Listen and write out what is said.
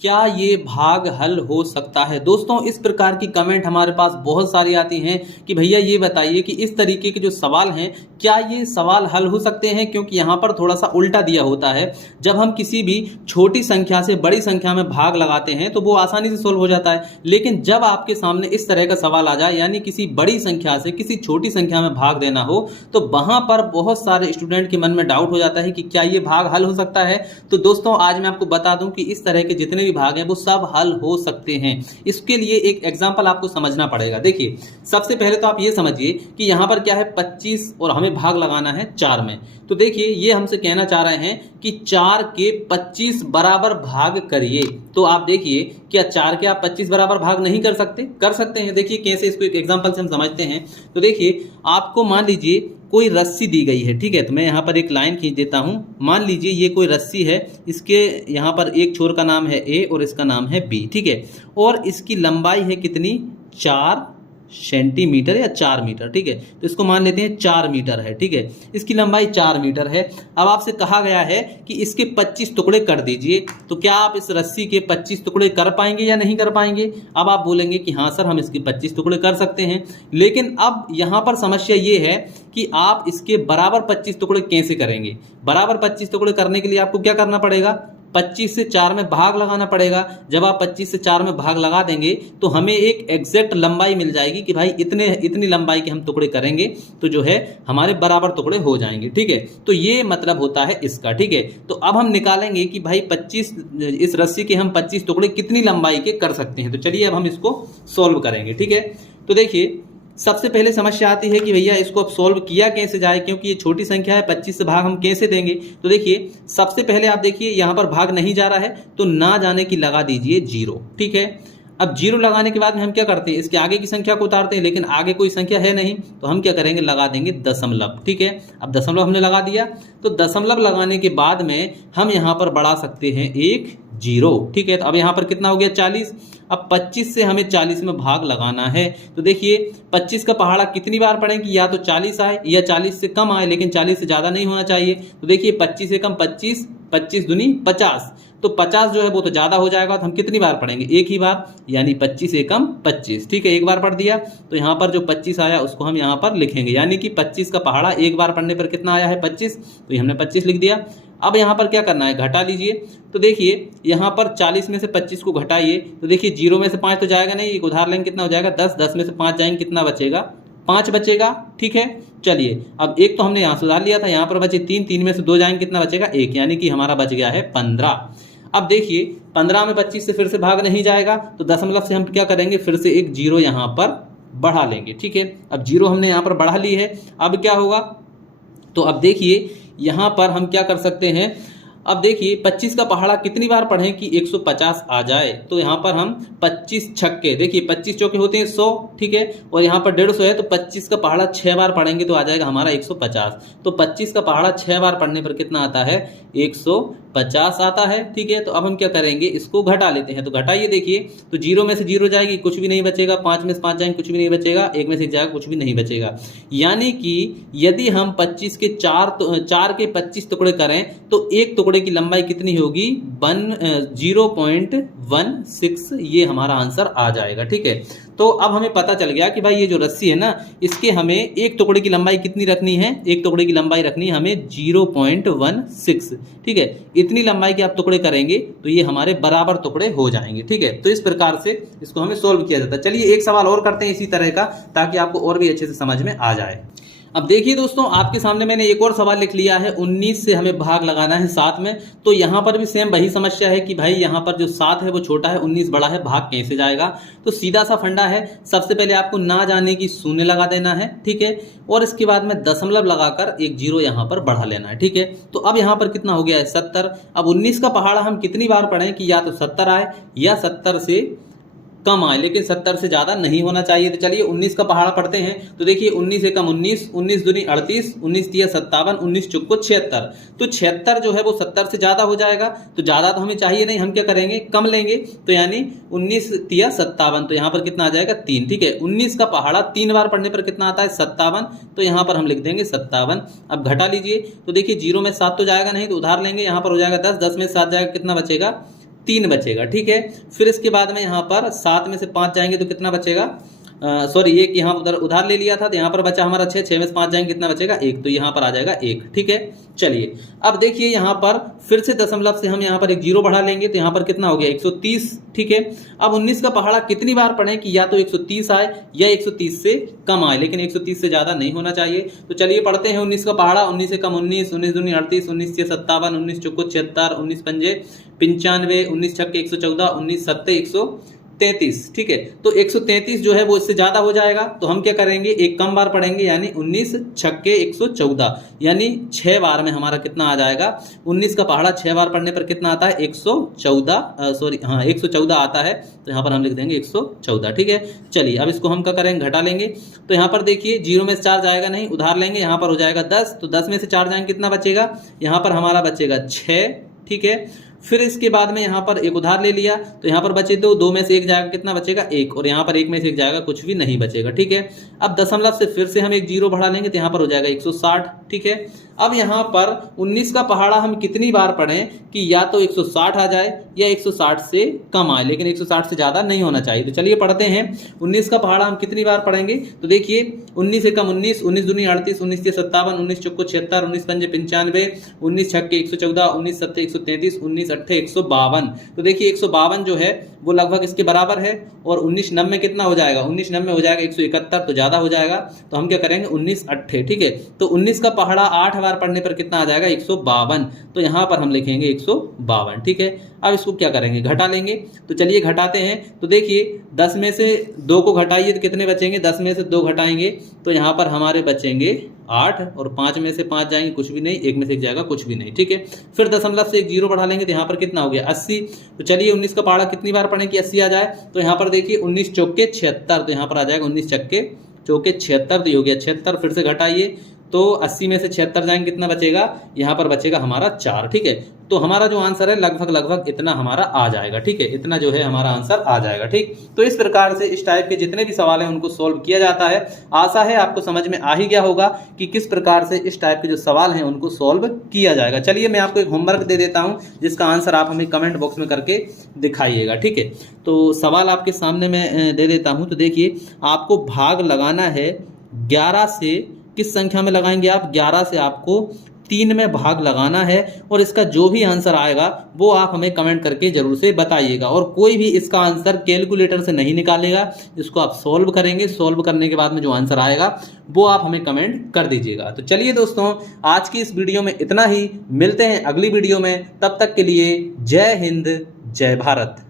क्या ये भाग हल हो सकता है? दोस्तों, इस प्रकार की कमेंट हमारे पास बहुत सारी आती हैं कि भैया ये बताइए कि इस तरीके के जो सवाल हैं, क्या ये सवाल हल हो सकते हैं? क्योंकि यहाँ पर थोड़ा सा उल्टा दिया होता है। जब हम किसी भी छोटी संख्या से बड़ी संख्या में भाग लगाते हैं तो वो आसानी से सोल्व हो जाता है, लेकिन जब आपके सामने इस तरह का सवाल आ जाए, यानी किसी बड़ी संख्या से किसी छोटी संख्या में भाग देना हो, तो वहां पर बहुत सारे स्टूडेंट के मन में डाउट हो जाता है कि क्या ये भाग हल हो सकता है। तो दोस्तों, आज मैं आपको बता दूं कि इस तरह के जितने भी भाग हैं वो सब हल हो सकते हैं। इसके लिए एक एग्जांपल आपको समझना पड़ेगा। देखिए, सबसे पहले तो आप ये समझिए कि यहां पर क्या है 25 और हमें भाग लगाना है 4 में। तो देखिए, ये हमसे कहना चाह रहे हैं कि 4 के 25 बराबर भाग करिए। तो आप देखिए, क्या 4 के आप 25 बराबर भाग नहीं कर सकते? कर सकते हैं। देखिए कैसे, इसको एक एग्जांपल से हम समझते हैं। तो देखिए, आपको मान लीजिए कोई रस्सी दी गई है, ठीक है। तो मैं यहाँ पर एक लाइन खींच देता हूँ। मान लीजिए ये कोई रस्सी है, इसके यहाँ पर एक छोर का नाम है ए और इसका नाम है बी, ठीक है। और इसकी लंबाई है कितनी? 4 सेंटीमीटर या 4 मीटर, ठीक है। तो इसको मान लेते हैं 4 मीटर है, ठीक है। इसकी लंबाई 4 मीटर है। अब आपसे कहा गया है कि इसके 25 टुकड़े कर दीजिए। तो क्या आप इस रस्सी के 25 टुकड़े कर पाएंगे या नहीं कर पाएंगे? अब आप बोलेंगे कि हाँ सर, हम इसके 25 टुकड़े कर सकते हैं। लेकिन अब यहाँ पर समस्या ये है कि आप इसके बराबर 25 टुकड़े कैसे करेंगे? बराबर 25 टुकड़े करने के लिए आपको क्या करना पड़ेगा? 25 से 4 में भाग लगाना पड़ेगा। जब आप 25 से 4 में भाग लगा देंगे तो हमें एक एग्जैक्ट लंबाई मिल जाएगी कि भाई इतनी लंबाई के हम टुकड़े करेंगे तो जो है हमारे बराबर टुकड़े हो जाएंगे, ठीक है। तो ये मतलब होता है इसका, ठीक है। तो अब हम निकालेंगे कि भाई 25 इस रस्सी के हम 25 टुकड़े कितनी लंबाई के कर सकते हैं। तो चलिए अब हम इसको सॉल्व करेंगे, ठीक है। तो देखिए, सबसे पहले समस्या आती है कि भैया इसको अब सॉल्व किया कैसे जाए, क्योंकि ये छोटी संख्या है। 25 से भाग हम कैसे देंगे? तो देखिए, सबसे पहले आप देखिए यहाँ पर भाग नहीं जा रहा है तो ना जाने की लगा दीजिए 0, ठीक है। अब 0 लगाने के बाद में हम क्या करते हैं? इसके आगे की संख्या को उतारते हैं, लेकिन आगे कोई संख्या है नहीं, तो हम क्या करेंगे? लगा देंगे दशमलव, ठीक है। अब दशमलव हमने लगा दिया, तो दशमलव लगाने के बाद में हम यहाँ पर बढ़ा सकते हैं एक 0, ठीक है। तो अब यहाँ पर कितना हो गया? 40। अब 25 से हमें 40 में भाग लगाना है। तो देखिए, 25 का पहाड़ा कितनी बार पढ़ें कि या तो 40 आए या 40 से कम आए, लेकिन 40 से ज़्यादा नहीं होना चाहिए। तो देखिए, 25 से कम 25, 25 दूनी 50, तो 50 जो है वो तो ज़्यादा हो जाएगा। तो हम कितनी बार पढ़ेंगे? एक ही बार, यानी 25 से कम 25, ठीक है। एक बार पढ़ दिया, तो यहाँ पर जो 25 आया उसको हम यहाँ पर लिखेंगे, यानी कि 25 का पहाड़ा एक बार पढ़ने पर कितना आया है? 25, तो ये हमने 25 लिख दिया। अब यहाँ पर क्या करना है? घटा लीजिए। तो देखिए, यहाँ पर 40 में से 25 को घटाइए, तो देखिए 0 में से 5 तो जाएगा नहीं, एक उधार लेंगे, कितना हो जाएगा? 10, 10 में से 5 जाएंगे, कितना बचेगा? 5 बचेगा, ठीक है। चलिए, अब एक तो हमने यहाँ सुधार लिया था, यहाँ पर बचे 3, 3 में से 2 जाएंगे, कितना बचेगा? 1, यानी कि हमारा बच गया है 15। अब देखिए, 15 में 25 से फिर से भाग नहीं जाएगा, तो दशमलव से हम क्या करेंगे? फिर से एक 0 यहाँ पर बढ़ा लेंगे, ठीक है। अब 0 हमने यहाँ पर बढ़ा ली है। अब क्या होगा? तो अब देखिए, यहाँ पर हम क्या कर सकते हैं? अब देखिए, 25 का पहाड़ा कितनी बार पढ़ें कि 150 आ जाए? तो यहाँ पर हम 25 छक्के, देखिए 25 चौके होते हैं 100, ठीक है। और यहाँ पर 150 है, तो 25 का पहाड़ा 6 बार पढ़ेंगे तो आ जाएगा हमारा 150। तो 25 का पहाड़ा 6 बार पढ़ने पर कितना आता है? 150 आता है, ठीक है। तो अब हम क्या करेंगे? इसको घटा लेते हैं। तो घटाइए, देखिए, तो 0 में से 0 जाएगी, कुछ भी नहीं बचेगा। 5 में से 5 जाएंगे, कुछ भी नहीं बचेगा। 1 में से जाएगा, कुछ भी नहीं बचेगा। यानी कि यदि हम 25 के 4 के 25 टुकड़े करें तो एक टुकड़े की लंबाई कितनी होगी? 0.16। ये हमारा आंसर आ जाएगा, ठीक है। तो अब हमें पता चल गया कि भाई ये जो रस्सी है ना, इसके हमें एक टुकड़े की लंबाई कितनी रखनी है? एक टुकड़े की लंबाई रखनी है हमें 0.16, ठीक है। इतनी लंबाई के आप टुकड़े करेंगे तो ये हमारे बराबर टुकड़े हो जाएंगे, ठीक है। तो इस प्रकार से इसको हमें सोल्व किया जाता है। चलिए एक सवाल और करते हैं इसी तरह का, ताकि आपको और भी अच्छे से समझ में आ जाए। अब देखिए दोस्तों, आपके सामने मैंने एक और सवाल लिख लिया है। 19 से हमें भाग लगाना है 7 में। तो यहाँ पर भी सेम वही समस्या है कि भाई यहाँ पर जो 7 है वो छोटा है, 19 बड़ा है, भाग कैसे जाएगा? तो सीधा सा फंडा है, सबसे पहले आपको ना जाने की शून्य लगा देना है, ठीक है। और इसके बाद में दशमलव लगाकर एक 0 यहाँ पर बढ़ा लेना है, ठीक है। तो अब यहाँ पर कितना हो गया है? 70। अब 19 का पहाड़ा हम कितनी बार पढ़ें कि या तो 70 आए या 70 से कम आए, लेकिन 70 से ज्यादा नहीं होना चाहिए। तो चलिए 19 का पहाड़ा पढ़ते हैं। तो देखिए, 19 से कम 19, 19 दूनी 38, 19 तिया 57, 19 चौको 76। तो 76 जो है वो 70 से ज्यादा हो जाएगा। तो ज्यादा तो हमें चाहिए नहीं, हम क्या करेंगे? कम लेंगे। तो यानी 19 तिया 57, तो यहाँ पर कितना आ जाएगा? 3, ठीक है। 19 का पहाड़ा 3 बार पढ़ने पर कितना आता है? 57। तो यहाँ पर हम लिख देंगे 57। अब घटा लीजिए, तो देखिए 0 में 7 तो जाएगा नहीं, तो उधार लेंगे, यहाँ पर हो जाएगा 10, 10 में 7 जाएगा, कितना बचेगा? 3 बचेगा। ठीक है, फिर इसके बाद में यहाँ पर 7 में से 5 जाएंगे तो कितना बचेगा, सॉरी एक यहाँ उधार ले लिया था तो यहाँ पर बचा हमारा 6, 6 में से 5 जाएंगे कितना बचेगा 1, तो यहाँ पर आ जाएगा 1। ठीक है, चलिए अब देखिए यहाँ पर फिर से दशमलव से हम यहाँ पर एक जीरो बढ़ा लेंगे तो यहाँ पर कितना हो गया 130। ठीक है, अब 19 का पहाड़ा कितनी बार पढ़ें कि या तो 130 आए या 130 से कम आए, लेकिन 130 से ज़्यादा नहीं होना चाहिए। तो चलिए पढ़ते हैं 19 का पहाड़ा। 19 से कम 19, 19 दूनी 38, 19 से 57, 19 चौको 76, 19 पंजे 95, 19 छक्के 114, 19 सत्ते 133। ठीक है, तो 133 जो है वो इससे ज्यादा हो जाएगा, तो हम क्या करेंगे एक कम बार पढ़ेंगे, यानी 19 छक्के 114, यानी 6 बार में हमारा कितना आ जाएगा। 19 का पहाड़ा 6 बार पढ़ने पर कितना आता है 114, सॉरी हाँ 114 आता है, तो यहाँ पर हम लिख देंगे 114। ठीक है, चलिए अब इसको हम क्या करेंगे घटा लेंगे। तो यहाँ पर देखिए 0 में से 4 जाएगा नहीं, उधार लेंगे, यहाँ पर हो जाएगा 10, तो 10 में से 4 जाएंगे कितना बचेगा, यहाँ पर हमारा बचेगा 6। ठीक है, फिर इसके बाद में यहाँ पर एक उधार ले लिया तो यहाँ पर बचे तो 2 में से 1 जाएगा कितना बचेगा 1, और यहाँ पर 1 में से 1 जाएगा कुछ भी नहीं बचेगा। ठीक है, अब दशमलव से फिर से हम एक जीरो बढ़ा लेंगे तो यहाँ पर हो जाएगा 160। ठीक है, अब यहाँ पर 19 का पहाड़ा हम कितनी बार पढ़ें कि या तो 160 आ जाए या 160 से कम आए, लेकिन 160 से ज़्यादा नहीं होना चाहिए। तो चलिए पढ़ते हैं 19 का पहाड़ा हम कितनी बार पढ़ेंगे। तो देखिए 19 से कम 19, 19 दूनी 38, 19 से 57, 19 चौको 76, 19 पंजे 95, 19 छक्के 114, 19 सत्ते 133, 19 अट्ठे 152। तो देखिए 152 जो है वो लगभग इसके बराबर है, और 19 नब्बे कितना हो जाएगा, 19 नब्बे हो जाएगा 171, तो ज़्यादा हो जाएगा, तो हम क्या करेंगे 19 अट्ठे। ठीक है, तो 19 का पहाड़ा 8 बार पढ़ने पर कितना आ जाएगा 152, तो यहाँ पर हम लिखेंगे 152। ठीक है, अब इसको क्या करेंगे घटा लेंगे। तो चलिए घटाते हैं। तो देखिए 10 में से 2 को घटाइए तो कितने बचेंगे, 10 में से 2 घटाएंगे तो यहाँ पर हमारे बचेंगे 8, और 5 में से 5 जाएंगे कुछ भी नहीं, 1 में से 1 जाएगा कुछ भी नहीं। ठीक है, फिर दशमलव से एक जीरो बढ़ा लेंगे तो यहाँ पर कितना हो गया 80। तो चलिए 19 का पहाड़ा कितनी बार पढ़ें कि 80 आ जाए। तो यहाँ पर देखिए 19 चौके 76, तो यहाँ पर आ जाएगा 19 चक्के चौके 76, तो हो गया 76। फिर से घटाइए तो 80 में से 76 जाएंगे कितना बचेगा, यहाँ पर बचेगा हमारा 4। ठीक है, तो हमारा जो आंसर है लगभग इतना हमारा आ जाएगा। ठीक है, इतना जो है हमारा आंसर आ जाएगा। ठीक, तो इस प्रकार से इस टाइप के जितने भी सवाल हैं उनको सोल्व किया जाता है। आशा है आपको समझ में आ ही गया होगा कि किस प्रकार से इस टाइप के जो सवाल हैं उनको सोल्व किया जाएगा। चलिए मैं आपको एक होमवर्क दे देता हूं जिसका आंसर आप हमें कमेंट बॉक्स में करके दिखाइएगा। ठीक है, तो सवाल आपके सामने मैं दे देता हूँ। तो देखिए आपको भाग लगाना है 11 से, किस संख्या में लगाएंगे आप, 11 से आपको 3 में भाग लगाना है, और इसका जो भी आंसर आएगा वो आप हमें कमेंट करके जरूर से बताइएगा। और कोई भी इसका आंसर कैलकुलेटर से नहीं निकालेगा, इसको आप सॉल्व करेंगे, सॉल्व करने के बाद में जो आंसर आएगा वो आप हमें कमेंट कर दीजिएगा। तो चलिए दोस्तों आज की इस वीडियो में इतना ही, मिलते हैं अगली वीडियो में, तब तक के लिए जय हिंद जय भारत।